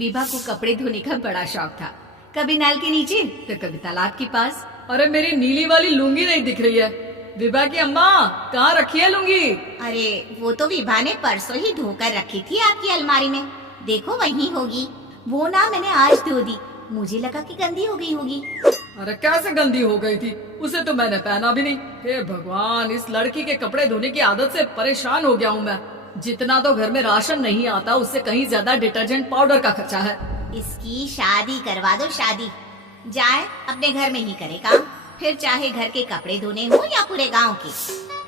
विभा को कपड़े धोने का बड़ा शौक था। कभी नल के नीचे तो कभी तालाब के पास। अरे मेरी नीली वाली लुंगी नहीं दिख रही है। विभा की अम्मा, कहाँ रखी है लुंगी? अरे वो तो विभा ने परसों ही धोकर रखी थी आपकी अलमारी में, देखो वहीं होगी। वो ना मैंने आज धो दी, मुझे लगा कि गंदी हो गई होगी। अरे कैसे गंदी हो गई थी, उसे तो मैंने पहना भी नहीं। हे भगवान, इस लड़की के कपड़े धोने की आदत से परेशान हो गया हूँ मैं। जितना तो घर में राशन नहीं आता, उससे कहीं ज्यादा डिटर्जेंट पाउडर का खर्चा है। इसकी शादी करवा दो, शादी। जाए अपने घर में ही करे काम, फिर चाहे घर के कपड़े धोने हो या पूरे गांव के।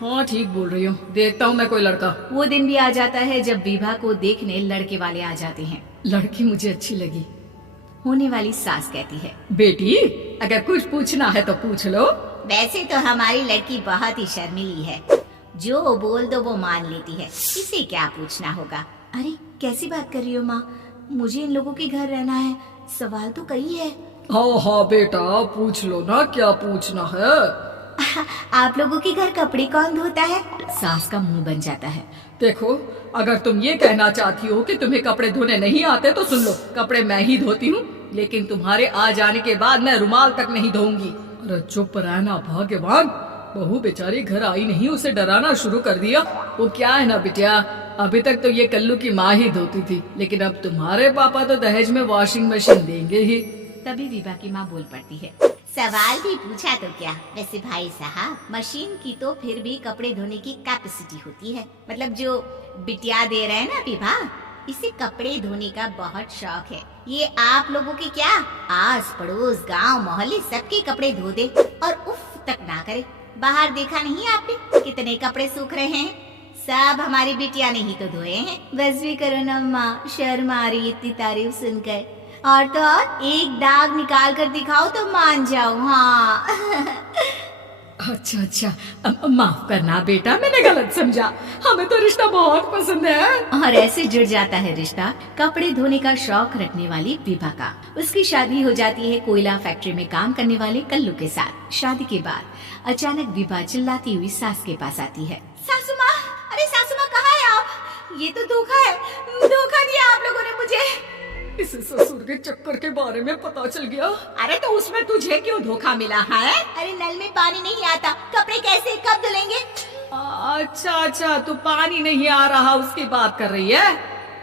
हाँ ठीक बोल रही हूँ, देखता हूँ मैं कोई लड़का। वो दिन भी आ जाता है जब विभा को देखने लड़के वाले आ जाते हैं। लड़की मुझे अच्छी लगी। होने वाली सास कहती है, बेटी अगर कुछ पूछना है तो पूछ लो। वैसे तो हमारी लड़की बहुत ही शर्मीली है, जो बोल दो वो मान लेती है, इसे क्या पूछना होगा। अरे कैसी बात कर रही हो माँ, मुझे इन लोगों के घर रहना है, सवाल तो कई है। हाँ हाँ बेटा, पूछ लो ना, क्या पूछना है। आप लोगों के घर कपड़े कौन धोता है? सास का मुंह बन जाता है। देखो, अगर तुम ये कहना चाहती हो कि तुम्हें कपड़े धोने नहीं आते तो सुन लो, कपड़े मैं ही धोती हूँ, लेकिन तुम्हारे आ जाने के बाद मैं रुमाल तक नहीं धोऊंगी। अरे चुप रहना भगवान, बहू बेचारी घर आई नहीं, उसे डराना शुरू कर दिया। वो क्या है ना बिटिया, अभी तक तो ये कल्लू की माँ ही धोती थी, लेकिन अब तुम्हारे पापा तो दहेज में वॉशिंग मशीन देंगे ही। तभी विभा की माँ बोल पड़ती है, सवाल भी पूछा तो क्या। वैसे भाई साहब, मशीन की तो फिर भी कपड़े धोने की कैपेसिटी होती है, मतलब जो बिटिया दे रहे हैं ना विभा, इसे कपड़े धोने का बहुत शौक है। ये आप लोगों के क्या, आस पड़ोस गांव मोहल्ले सबके कपड़े धो दे और उफ तक ना करे। बाहर देखा नहीं आपने कितने कपड़े सूख रहे हैं, सब हमारी बिटिया ने ही तो धोए हैं। बस भी करो ना माँ, शर्म आ रही इतनी तारीफ सुनकर। और तो और एक दाग निकाल कर दिखाओ तो मान जाओ। हाँ अच्छा अच्छा, माफ करना बेटा, मैंने गलत समझा। हमें तो रिश्ता बहुत पसंद है। और ऐसे जुड़ जाता है रिश्ता कपड़े धोने का शौक रखने वाली विभा का। उसकी शादी हो जाती है कोयला फैक्ट्री में काम करने वाले कल्लू के साथ। शादी के बाद अचानक विभा चिल्लाती हुई सास के पास आती है। सासू माँ, अरे सासू माँ कहाँ है आप? ये तो धोखा है, धोखा दिया आप लोगों ने मुझे। इस ससुर के चक्कर के बारे में पता चल गया। अरे तो उसमें तुझे क्यों धोखा मिला है? अरे नल में पानी नहीं आता, कपड़े कैसे कब धुलेंगे? अच्छा अच्छा, तू पानी नहीं आ रहा उसकी बात कर रही है।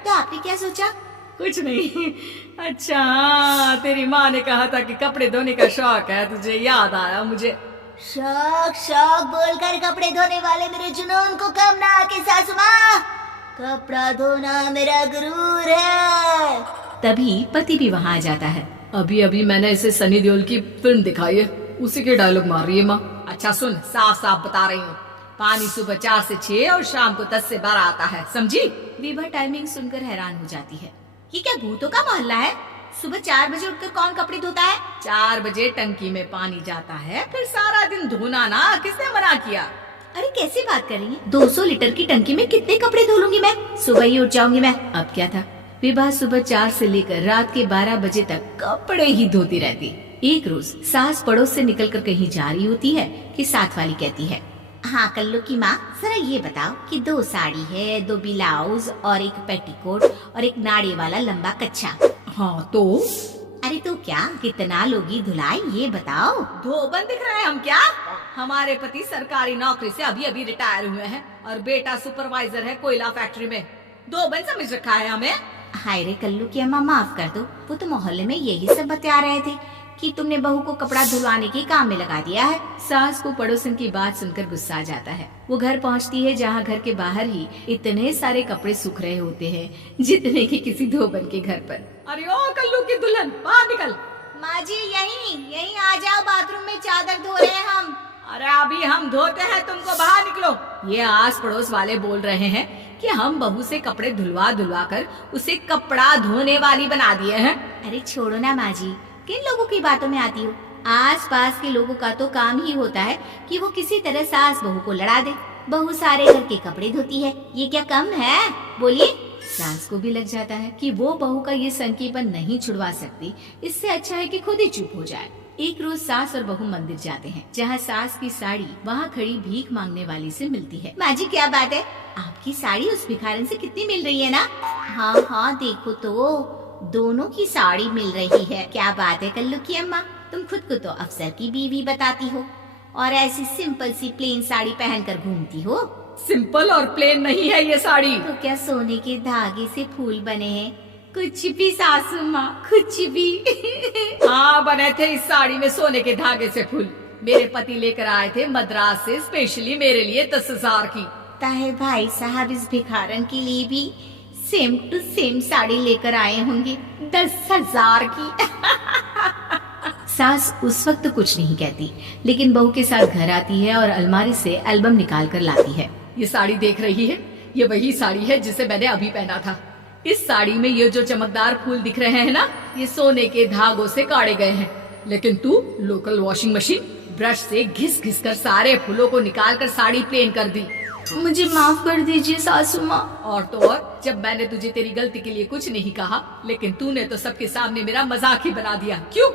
तो आपने क्या सोचा? कुछ नहीं। अच्छा, तेरी माँ ने कहा था कि कपड़े धोने का शौक है तुझे, याद आया मुझे। शौक शौक बोलकर कपड़े धोने वाले मेरे जुनून को कम ना आके सासू माँ, कपड़ा धोना मेरा गुरूर है। तभी पति भी वहाँ आ जाता है। अभी अभी मैंने इसे सनी देओल की फिल्म दिखाई है, उसी के डायलॉग मार रही है माँ। अच्छा सुन, साफ साफ बता रही हूँ, पानी सुबह 4 से 6 और शाम को 10 से 12 आता है, समझी? विभा टाइमिंग सुनकर हैरान हो जाती है। ये क्या भूतों का मोहल्ला है? सुबह 4 बजे उठकर कौन कपड़े धोता है? 4 बजे टंकी में पानी जाता है, फिर सारा दिन धोना ना, किसने मना किया? अरे कैसी बात कर रही है, 200 लीटर की टंकी में कितने कपड़े धो लूंगी मैं, सुबह ही उठ जाऊंगी मैं। अब क्या था, विभा सुबह 4 से लेकर रात के 12 बजे तक कपड़े ही धोती रहती। एक रोज सास पड़ोस से निकलकर कहीं जा रही होती है कि साथ वाली कहती है, हाँ कल्लू की माँ, जरा ये बताओ कि 2 साड़ी है, 2 ब्लाउज और एक पेटीकोट और एक नाड़े वाला लंबा कच्छा। हाँ तो? अरे तो क्या, कितना लोगी धुलाई ये बताओ। धोबन दिख रहे हैं हम क्या? हमारे पति सरकारी नौकरी से अभी अभी रिटायर हुए हैं और बेटा सुपरवाइजर है कोयला फैक्ट्री में। धोबन समझ रखा है हमें। हाय रे कल्लू की अम्मा, माफ कर दो, वो तो मोहल्ले में यही सब बता रहे थे कि तुमने बहू को कपड़ा धुलवाने के काम में लगा दिया है। सास को पड़ोसन की बात सुनकर गुस्सा आ जाता है। वो घर पहुंचती है जहां घर के बाहर ही इतने सारे कपड़े सूख रहे होते हैं जितने कि किसी धोबन के घर पर। अरे ओ कल्लू की दुल्हन, बाहर निकल। माँ जी यहीं आ जाओ, बाथरूम में चादर धो रहे हैं हम। अरे अभी हम धोते हैं, तुमको बाहर निकलो। ये आस पड़ोस वाले बोल रहे हैं कि हम बहू से कपड़े धुलवा धुलवा कर उसे कपड़ा धोने वाली बना दिए हैं। अरे छोड़ो ना माँ जी, किन लोगों की बातों में आती हो। आस पास के लोगों का तो काम ही होता है कि वो किसी तरह सास बहू को लड़ा दे। बहू सारे घर के कपड़े धोती है, ये क्या कम है? बोलिए। सास को भी लग जाता है कि वो बहू का ये संकीपन नहीं छुड़वा सकती, इससे अच्छा है कि खुद ही चुप हो जाए। एक रोज सास और बहू मंदिर जाते हैं, जहाँ सास की साड़ी वहाँ खड़ी भीख मांगने वाली से मिलती है। माँ जी क्या बात है, आपकी साड़ी उस भिखारन से कितनी मिल रही है ना? हाँ हाँ देखो तो दोनों की साड़ी मिल रही है। क्या बात है कल्लू की अम्मा, तुम खुद को तो अफसर की बीवी बताती हो और ऐसी सिंपल सी प्लेन साड़ी पहनकर घूमती हो। सिंपल और प्लेन नहीं है ये साड़ी। तो क्या सोने के धागे से फूल बने हैं? कुछ भी सासू माँ, कुछ भी। हाँ, बने थे इस साड़ी में सोने के धागे से फूल। मेरे पति लेकर आए थे मद्रास से स्पेशली मेरे लिए 10,000 की। ताहे भाई साहब इस भिखारन के लिए भी सेम टू सेम साड़ी लेकर आए होंगे 10,000 की। सास उस वक्त तो कुछ नहीं कहती, लेकिन बहू के साथ घर आती है और अलमारी से एल्बम निकाल कर लाती है। ये साड़ी देख रही है, ये वही साड़ी है जिसे मैंने अभी पहना था। इस साड़ी में ये जो चमकदार फूल दिख रहे हैं ना, ये सोने के धागों से काढ़े गए हैं। लेकिन तू लोकल वॉशिंग मशीन ब्रश से घिस घिस कर सारे फूलों को निकाल कर साड़ी प्लेन कर दी। मुझे माफ कर दीजिए सासू माँ। और तो और, जब मैंने तुझे तेरी गलती के लिए कुछ नहीं कहा, लेकिन तूने तो सबके सामने मेरा मजाक ही बना दिया। क्यों?